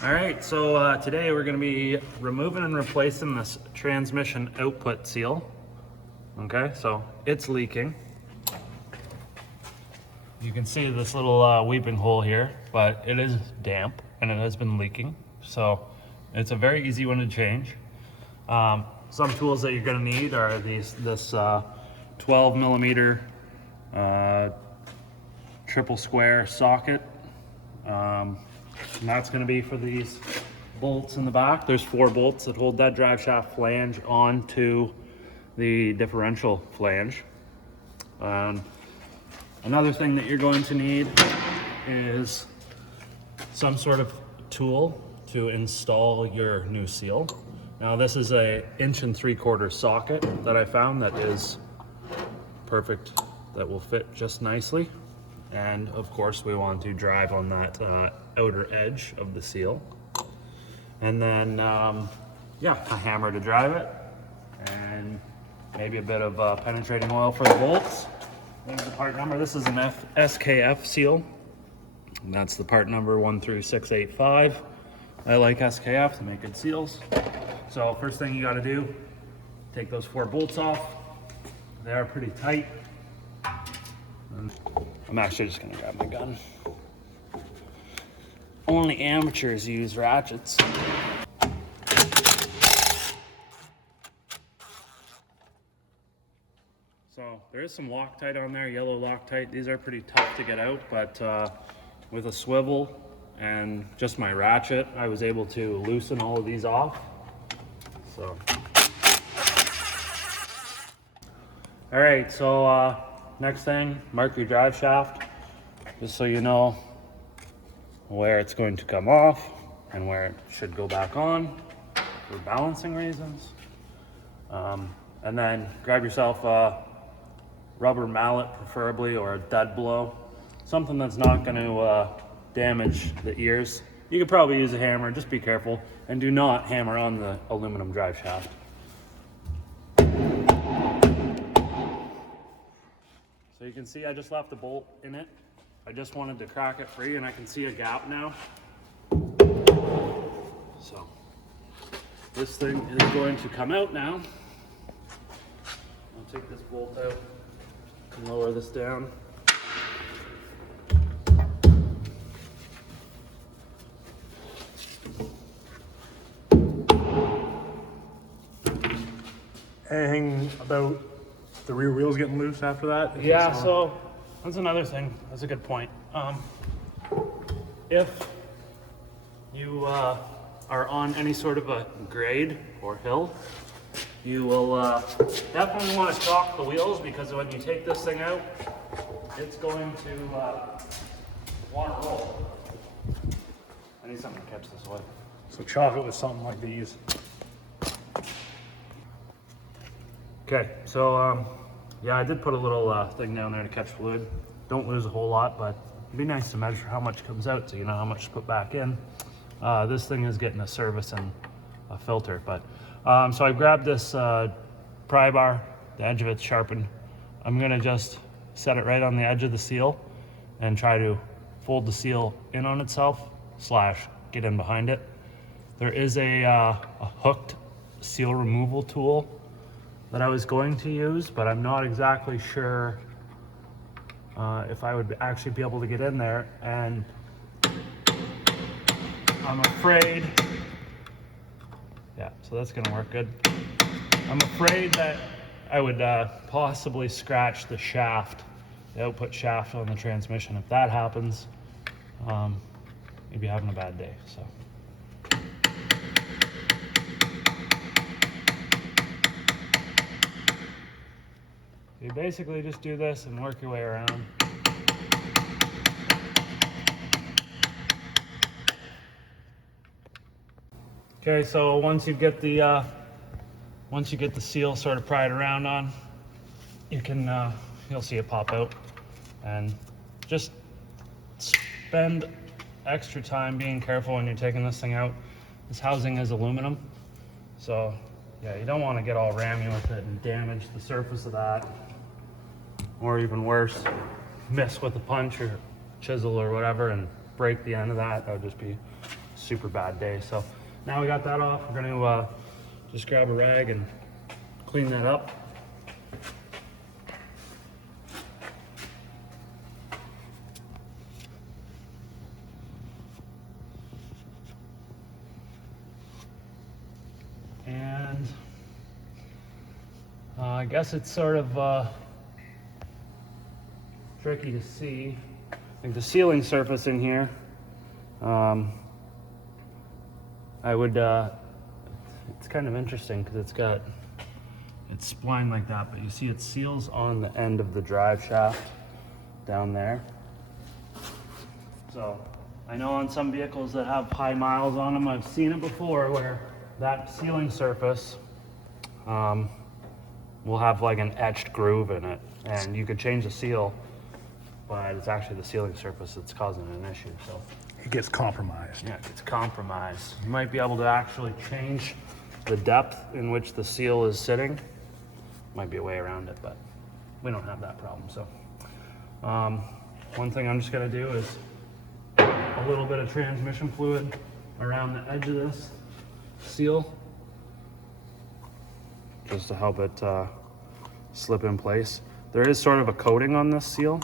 All right, so today we're going to be removing and replacing this transmission output seal. Okay, so it's leaking. You can see this little weeping hole here, but it is damp and it has been leaking. So it's a very easy one to change. Some tools that you're going to need are this 12 millimeter triple square socket. And that's going to be for these bolts in the back. There's 4 bolts that hold that drive shaft flange onto the differential flange. Another thing that you're going to need is some sort of tool to install your new seal. Now this is a 1 3/4 inch socket that I found that is perfect, that will fit just nicely. And of course we want to drive on that outer edge of the seal. And then, yeah, a hammer to drive it, and maybe a bit of penetrating oil for the bolts. There's the part number. This is an SKF seal. And that's the part number 13685. I like SKF, they make good seals. So first thing you gotta do, take those 4 bolts off. They are pretty tight. I'm actually just gonna grab my gun. Only amateurs use ratchets. So there is some Loctite on there, yellow Loctite. These are pretty tough to get out, but with a swivel and just my ratchet, I was able to loosen all of these off. So, all right, so next thing, mark your drive shaft, just so you know where it's going to come off and where it should go back on for balancing reasons. And then grab yourself a rubber mallet preferably, or a dud blow, something that's not going to damage the ears. You could probably use a hammer, just be careful, and do not hammer on the aluminum drive shaft. So you can see I just left the bolt in it. I just wanted to crack it free, and I can see a gap now. So this thing is going to come out now. I'll take this bolt out and lower this down. Anything about the rear wheels getting loose after that? Yeah, so that's another thing. That's a good point. If you are on any sort of a grade or hill, you will definitely want to shock the wheels, because when you take this thing out, it's going to want to roll. I need something to catch this away. So chalk it with something like these. Okay, so yeah, I did put a little thing down there to catch fluid. Don't lose a whole lot, but it'd be nice to measure how much comes out so you know how much to put back in. This thing is getting a service and a filter, but so I grabbed this pry bar, the edge of it's sharpened. I'm gonna just set it right on the edge of the seal and try to fold the seal in on itself / get in behind it. There is a hooked seal removal tool that I was going to use, but I'm not exactly sure if I would actually be able to get in there, and I'm afraid, yeah, so that's gonna work good. I'm afraid that I would possibly scratch the shaft, the output shaft on the transmission. If that happens, you'd be having a bad day, so. You basically just do this and work your way around. Okay, so once you get the seal sort of pried around on, you can you'll see it pop out, and just spend extra time being careful when you're taking this thing out. This housing is aluminum, so yeah, you don't want to get all rammy with it and damage the surface of that. Or even worse, miss with a punch or chisel or whatever and break the end of that. That would just be super bad day. So now we got that off, we're gonna just grab a rag and clean that up. And I guess it's sort of tricky to see. I think the sealing surface in here, I would, it's kind of interesting because it's splined like that, but you see it seals on the end of the drive shaft down there. So I know on some vehicles that have high miles on them, I've seen it before where that sealing surface will have like an etched groove in it, and you could change the seal, but it's actually the sealing surface that's causing an issue. So It gets compromised. yeah, it's compromised. You might be able to actually change the depth in which the seal is sitting. Might be a way around it, but we don't have that problem. So one thing I'm just gonna do is a little bit of transmission fluid around the edge of this seal, just to help it slip in place. There is sort of a coating on this seal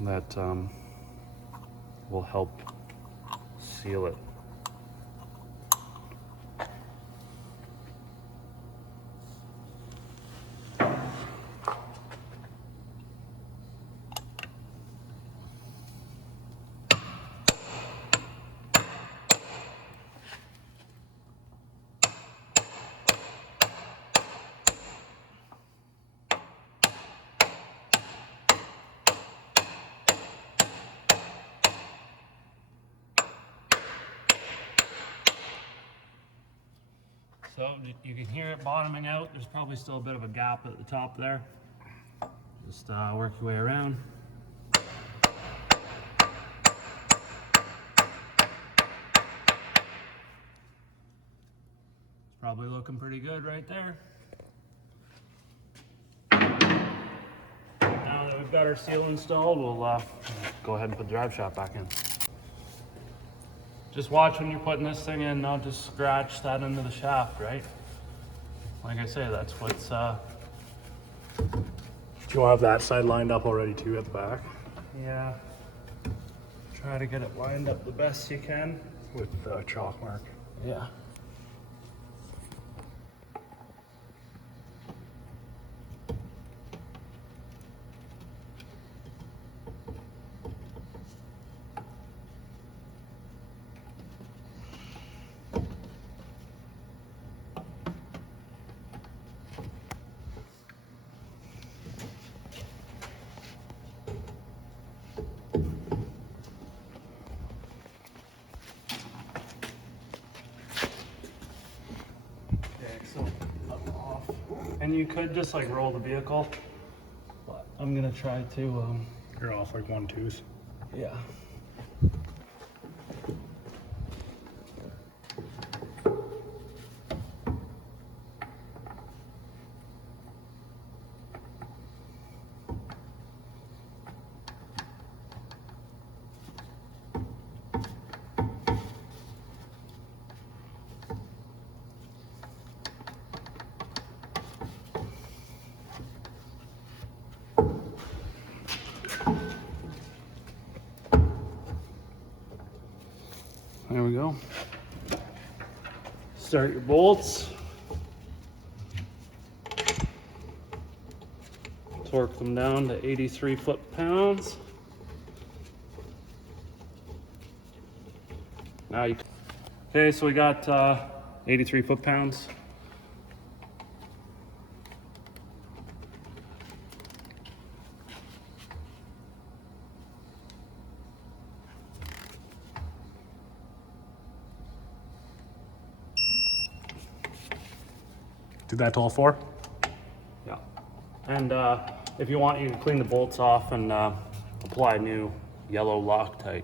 that will help seal it. So you can hear it bottoming out. There's probably still a bit of a gap at the top there. Just work your way around. It's probably looking pretty good right there. Now that we've got our seal installed, we'll go ahead and put the drive shaft back in. Just watch when you're putting this thing in, not just scratch that into the shaft, right? Like I say, that's what's, Do you want to have that side lined up already too at the back? yeah. Try to get it lined up the best you can. With the chalk mark. Yeah. So I'm off. And you could just like roll the vehicle, but I'm gonna try to, You're off like one tooth. yeah. There we go. Start your bolts. Torque them down to 83 foot-pounds. Now you. Okay, so we got 83 foot-pounds. Did that to all four? Yeah. And if you want, you can clean the bolts off and apply new yellow Loctite.